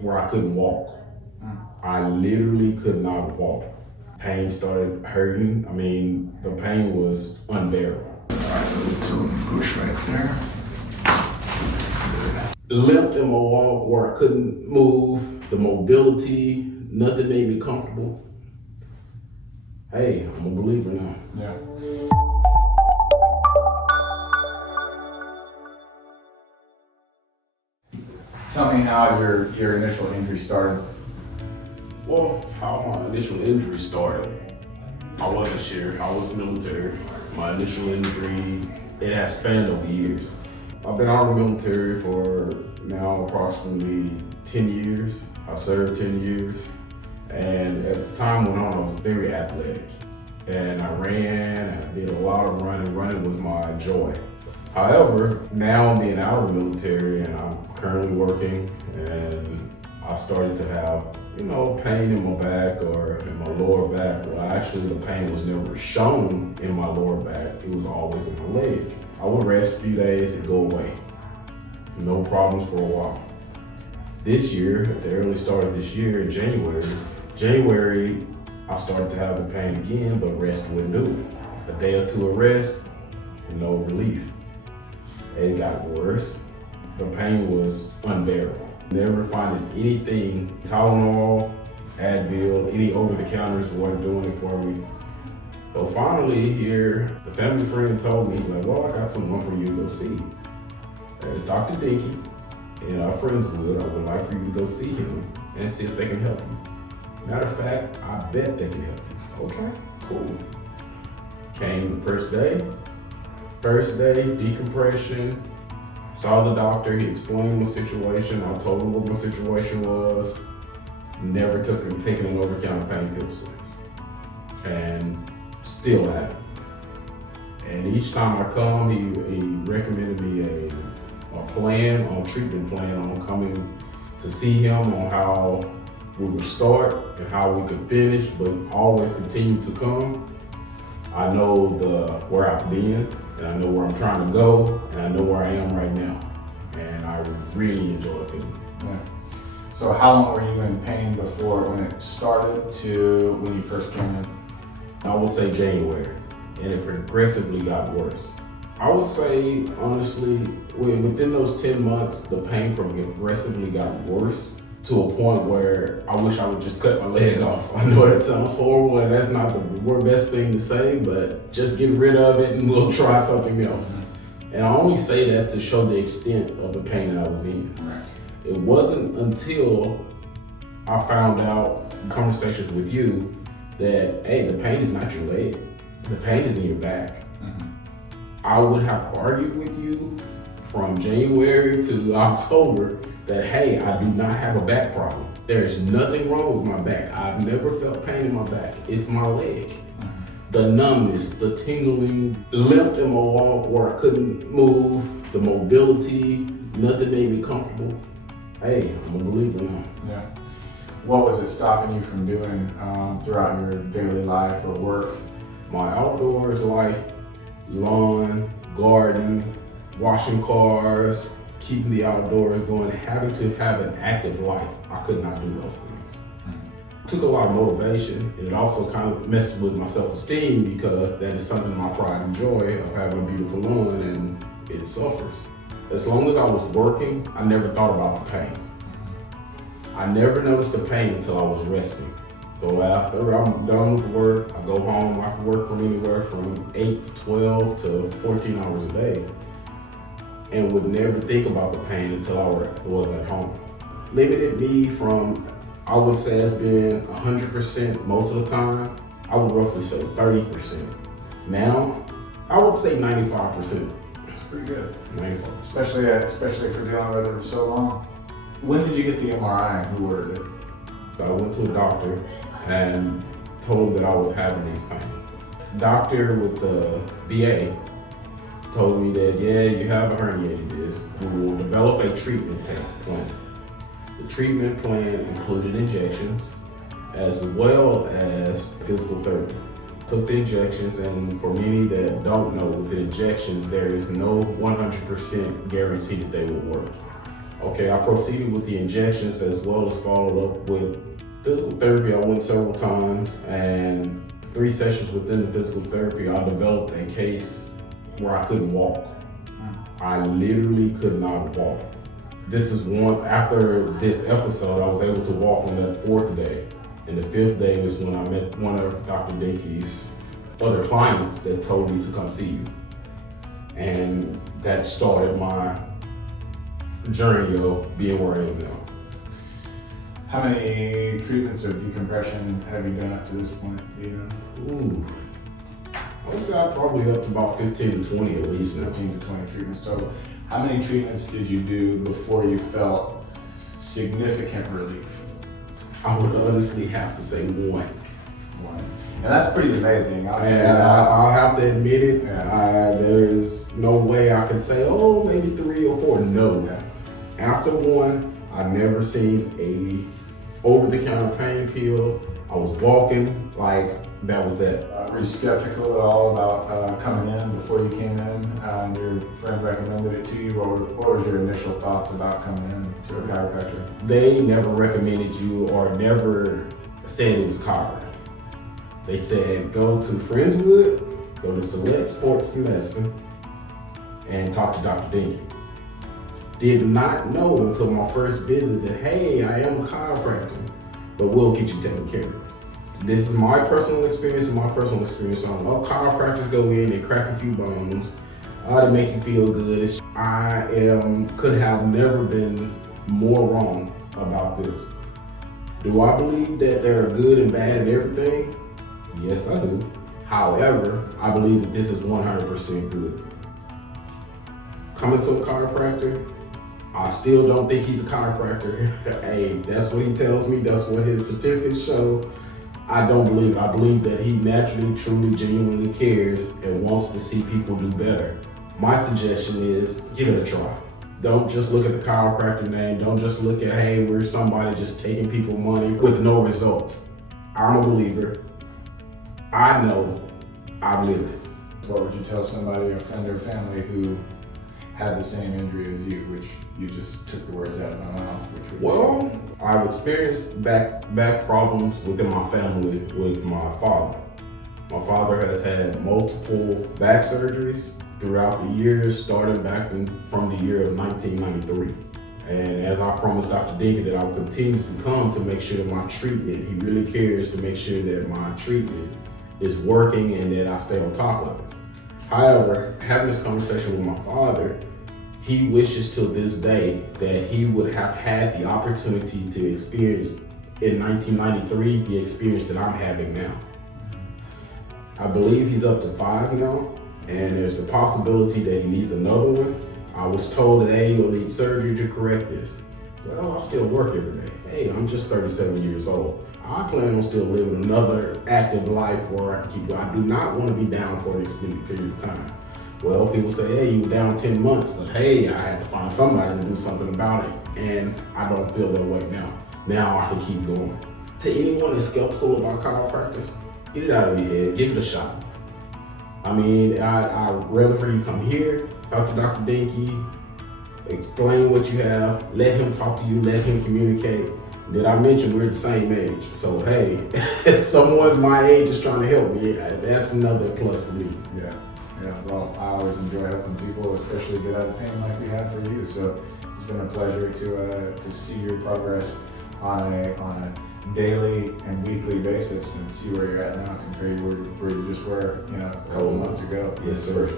where I couldn't walk. I literally could not walk. Pain started hurting. I mean, the pain was unbearable. All right, move to push right there. Limped in my walk where I couldn't move. The mobility, nothing made me comfortable. Hey, I'm a believer now. Yeah. Tell me how your initial injury started. Well, how my initial injury started, I wasn't sure. I was military. My initial injury, it has spanned over years. I've been out of the military for now approximately 10 years. I served 10 years. And as time went on, I was very athletic. And I ran and I did a lot of running. Running was my joy. However, now being out of the military and I'm currently working, and I started to have, pain in my back or in my lower back. Well, actually the pain was never shown in my lower back. It was always in my leg. I would rest a few days and go away. No problems for a while. This year, at the early start of this year in January, I started to have the pain again, but rest wouldn't do it. A day or two of rest, no relief. It got worse. The pain was unbearable. Never finding anything, Tylenol, Advil, any over-the-counters weren't doing it for me. So finally here, the family friend told me, well, I got someone for you to go see. There's Dr. Denke in our Friendswood. I would like for you to go see him and see if they can help you. Matter of fact, I bet they can help you. Okay, cool. Came the first day, decompression, saw the doctor, he explained my situation, I told him what my situation was, never taken an over-the-counter pain pill since, and still haven't. And each time I come, he recommended me a treatment plan on coming to see him on how we would start and how we could finish, but always continue to come. I know where I've been, and I know where I'm trying to go, and I know where I am right now. And I really enjoy feeling. Yeah. So how long were you in pain before when it started to when you first came in? I would say January, and it progressively got worse. I would say, honestly, within those 10 months, the pain progressively got worse to a point where I wish I would just cut my leg off. I know that sounds horrible, and that's not the best thing to say, but just get rid of it and we'll try something else. And I only say that to show the extent of the pain that I was in. Right. It wasn't until I found out in conversations with you that, hey, the pain is not your leg. The pain is in your back. Mm-hmm. I would have argued with you from January to October that, hey, I do not have a back problem. There's nothing wrong with my back. I've never felt pain in my back. It's my leg. Mm-hmm. The numbness, the tingling, limped in my walk where I couldn't move, the mobility, nothing made me comfortable. Hey, I'm a believer now. Yeah. What was it stopping you from doing throughout your daily life or work? My outdoors life, lawn, garden, washing cars, keeping the outdoors going, having to have an active life. I could not do those things. Took a lot of motivation. It also kind of messed with my self-esteem because that is something my pride and joy of having a beautiful lawn, and it suffers. As long as I was working, I never thought about the pain. I never noticed the pain until I was resting. So after I'm done with work, I go home. I can work from anywhere from 8 to 12 to 14 hours a day, and would never think about the pain until I was at home. Limited me from, I would say, it's been 100% most of the time. I would roughly say 30%. Now, I would say 95%. That's pretty good. 95%. Especially for dealing with it for so long. When did you get the MRI and who ordered it? I went to a doctor and told him that I was having these pains. Doctor with the VA told me that, yeah, you have a herniated disc. We will develop a treatment plan. The treatment plan included injections as well as physical therapy. Took the injections, and for many that don't know, with the injections, there is no 100% guarantee that they will work. Okay, I proceeded with the injections as well as followed up with physical therapy. I went several times, and 3 sessions within the physical therapy, I developed a case where I couldn't walk. I literally could not walk. After this episode, I was able to walk on that 4th day. And the 5th day was when I met one of Dr. Denke's other clients that told me to come see you. And that started my journey of being where I am now. How many treatments of decompression have you done up to this point? Do you know? Ooh, I would say I'm probably up to about 15 to 20 at least now. 15 to 20 treatments total. How many treatments did you do before you felt significant relief? I would honestly have to say 1. One. And that's pretty amazing. I'll tell you And that. I'll have to admit it, Yeah. there's no way I could say, oh, maybe 3 or 4. No. Yeah. After 1, I've never seen a over-the-counter pain pill. I was walking like that was that. Were you skeptical at all about coming in before you came in? Your friend recommended it to you. What was your initial thoughts about coming in to a chiropractor? They never recommended you or never said it was a chiropractor. They said go to Friendswood, go to Select Sports Medicine, and talk to Dr. Denke. Did not know until my first visit that, hey, I am a chiropractor, but we'll get you taken care of. This is my personal experience and my personal experience. So all chiropractors go in, they crack a few bones, they make you feel good. Could have never been more wrong about this. Do I believe that there are good and bad in everything? Yes, I do. However, I believe that this is 100% good. Coming to a chiropractor, I still don't think he's a chiropractor. Hey, that's what he tells me. That's what his certificates show. I don't believe it. I believe that he naturally, truly, genuinely cares and wants to see people do better. My suggestion is give it a try. Don't just look at the chiropractor name. Don't just look at, hey, we're somebody just taking people money with no results. I'm a believer. I know. I've lived it. What would you tell somebody, a friend or family who had the same injury as you, which you just took the words out of my mouth? Well, I've experienced back problems within my family with my father. My father has had multiple back surgeries throughout the years, starting back from the year of 1993. And as I promised Dr. Denke that I would continue to come to make sure that my treatment, he really cares to make sure that my treatment is working and that I stay on top of it. However, having this conversation with my father, he wishes to this day that he would have had the opportunity to experience in 1993 the experience that I'm having now. I believe he's up to 5 now, and there's the possibility that he needs another one. I was told that, hey, you'll need surgery to correct this. Well, I still work every day. Hey, I'm just 37 years old. I plan on still living another active life where I can keep going. I do not want to be down for an extended period of time. Well, people say, hey, you were down 10 months, but hey, I had to find somebody to do something about it. And I don't feel that way now. Now I can keep going. To anyone that's skeptical about chiropractors, get it out of your head, give it a shot. I mean, I'd rather for you come here, talk to Dr. Denke, explain what you have, let him talk to you, let him communicate. Did I mention we're the same age? So hey, if someone my age is trying to help me, that's another plus for me. Yeah. Well, I always enjoy helping people, especially get out of pain like we have for you. So it's been a pleasure to see your progress on a daily and weekly basis and see where you're at now compared to where you just were, a couple months ago. Yes, sir.